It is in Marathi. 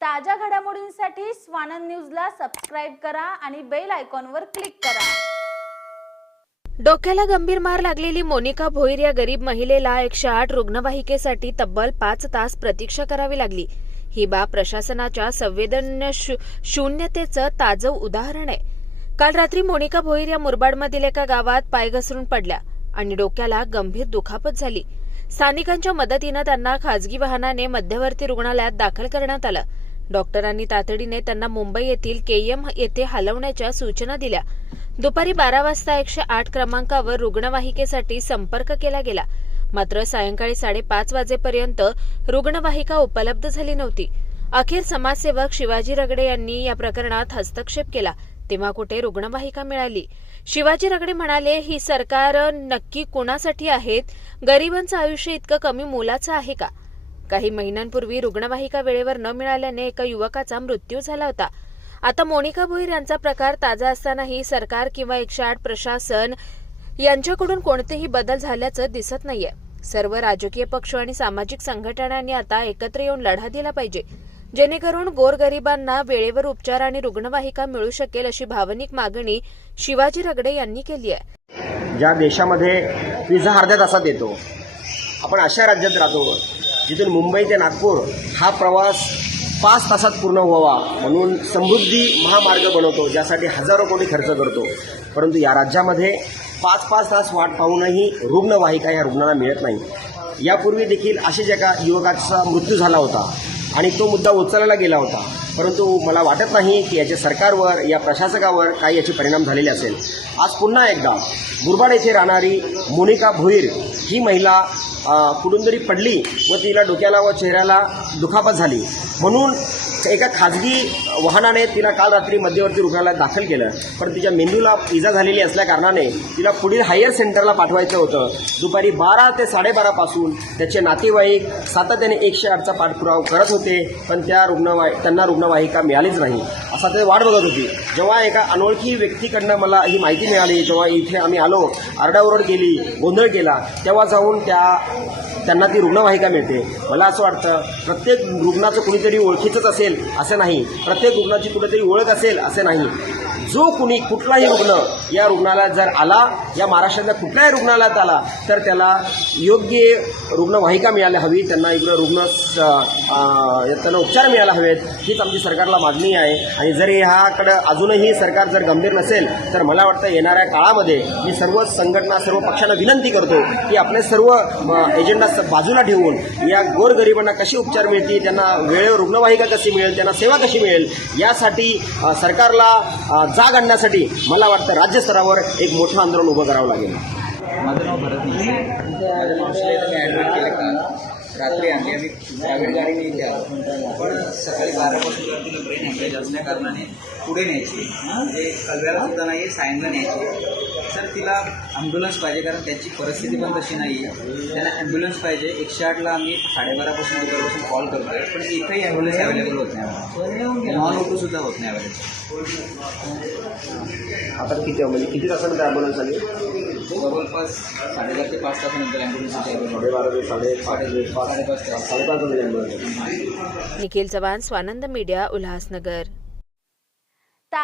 ताज्या घडामोडींसाठी स्वानंद न्यूजला सबस्क्राईब करा आणि बेल आयकॉनवर क्लिक करा. डोक्याला गंभीर मार लागलेली मोनिका भोईर या गरीब महिलेला एकशे आठ रुग्णवाहिकेसाठी तब्बल पाच तास प्रतीक्षा करावी लागली. ही बाब प्रशासनाच्या संवेदन शून्यतेचं ताजं उदाहरण आहे. काल रात्री मोनिका भोईर या मुरबाडमधील एका गावात पाय घसरून पडल्या आणि डोक्याला गंभीर दुखापत झाली. स्थानिकांच्या मदतीनं त्यांना खासगी वाहनाने मध्यवर्ती रुग्णालयात दाखल करण्यात आलं. डॉक्टरांनी तातडीने त्यांना मुंबई येथील केएम येथे हलवण्याच्या सूचना दिल्या. दुपारी बारा वाजता एकशे आठ क्रमांकावर रुग्णवाहिकेसाठी संपर्क केला गेला. मात्र सायंकाळी साडेपाच वाजेपर्यंत रुग्णवाहिका उपलब्ध झाली नव्हती. अखेर समाजसेवक शिवाजी रगडे यांनी या प्रकरणात हस्तक्षेप केला. तेव्हा कुठे रुग्णवाहिका मिळाली? शिवाजी रगडे म्हणाले ही सरकार नक्की कोणासाठी आहेत? गरिबांचं आयुष्य इतकं कमी मोलाचं आहे का? काही महिन्यांपूर्वी रुग्णवाहिका वेळेवर न मिळाल्याने एका युवकाचा मृत्यू झाला होता. आता मोनिका भोईर यांचा प्रकार ताजा असतानाही सरकार किंवा एकशे आठ प्रशासन यांच्याकडून कोणतेही बदल झाल्याचं दिसत नाहीये. सर्व राजकीय पक्ष आणि सामाजिक संघटनांनी आता एकत्र येऊन लढा दिला पाहिजे. जेणेकरून गोरगरिबांना वेळेवर उपचार आणि रुग्णवाहिका मिळू शकेल अशी भावनिक मागणी शिवाजी रगडे यांनी केली आहे. ज्या देशामध्ये पिझ्झा अर्ध्या तासात येतो आपण अशा राज्यात राहतो. जिथून मुंबई ते नागपूर हा प्रवास पाच तासात पूर्ण व्हावा म्हणून समृद्धी महामार्ग बनवतो ज्यासाठी हजारो कोटी खर्च करतो. परंतु या राज्यामध्ये पाच पाच तास वाट पाहूनही रुग्णवाहिका या रुग्णाला मिळत नाही. यापूर्वी देखील असेच एका युवकाचा मृत्यू झाला होता आणि तो मुद्दा उचलला गेला होता. परंतु मला वाटत नाही की याच्या सरकारवर या प्रशासकावर काही याचे परिणाम झालेले असेल. आज पुन्हा एकदा मुरबाड येथे राहणारी मोनिका भोईर ही महिला कुठून तरी पडली व तिला डोक्याला व चेहऱ्याला दुखापत झाली. म्हणून एका खाजगी वाहनाने तिला काल रात्री मध्यवर्ती रुग्णालयात दाखल केलं. पण तिच्या मेंदूला इजा झालेली असल्याकारणाने तिला पुढील हायर सेंटरला पाठवायचं होतं. दुपारी बारा ते साडेबारापासून त्याचे नातेवाईक सातत्याने एकशे आठचा पाठपुरावा करत होते पण त्या रुग्णवाहि त्यांना रुग्णवाहिका मिळालीच नाही. असा ते वाट बघत होती. जेव्हा एका अनोळखी व्यक्तीकडनं मला ही माहिती मिळाली जेव्हा इथे आम्ही आलो आरडाओरड केली गोंधळ केला तेव्हा जाऊन त्या त्यांना ती रुग्णवाहिका मिळते. मला असं वाटतं प्रत्येक रुग्णाचं कुणीतरी ओळखीचंच असेल असं नाही. प्रत्येक रुग्णाची कुठेतरी ओळख असेल असं नाही. जो कुणी कुठलाही रुग्ण या रुग्णालयात जर आला या महाराष्ट्रातल्या कुठल्याही रुग्णालयात आला तर त्याला योग्य रुग्णवाहिका मिळायला हवी. त्यांना इकडं रुग्ण स- त्यांना उपचार मिळायला हवेत. हीच आमची सरकारला मागणी आहे. आणि जर ह्याकडं अजूनही सरकार जर गंभीर नसेल तर मला वाटतं येणाऱ्या काळामध्ये मी सर्व संघटना सर्व पक्षांना विनंती करतो की आपले सर्व म, एजेंडा बाजूला ठेवून या गोरगरिबांना कसे उपचार मिळतील त्यांना वेळेवर रुग्णवाहिका कशी मिळेल त्यांना सेवा कशी मिळेल यासाठी सरकारला जाग आणण्यासाठी मला वाटतं राज्यस्तरावर एक मोठं आंदोलन उभं करावं लागेल. माझं नाव भरत मी ॲडमिट केलं की? रात्री आणली आम्ही. प्रायव्हेट गाडीने इथे आलो पण सकाळी बारापासून जर तिला ब्रेन हॅमरेज असल्या कारणाने पुढे न्यायची. म्हणजे कलव्याला सुद्धा नाही सायनला न्यायची. तर तिला ॲम्ब्युलन्स पाहिजे कारण त्याची परिस्थिती पण तशी नाही आहे त्यांना ॲम्ब्युलन्स पाहिजे. एकशे आठला आम्ही साडेबारापासून दुपारपासून कॉल करतोय. पण इथंही ॲम्ब्युलन्स अवेलेबल होत नाही नॉन ऑटोसुद्धा होत नाही अवेलेबल आता किती म्हणजे किती तासामध्ये ॲम्ब्युलन्स आली? जवळपास साडेचार ते पाच तासानंतर ॲम्ब्युलन्स साडेबारा ते साडे पाच साडेपाच साडेपाच ॲम्ब्युलन्स निखिल चव्हाण स्वानंद मीडिया उल्हासनगर.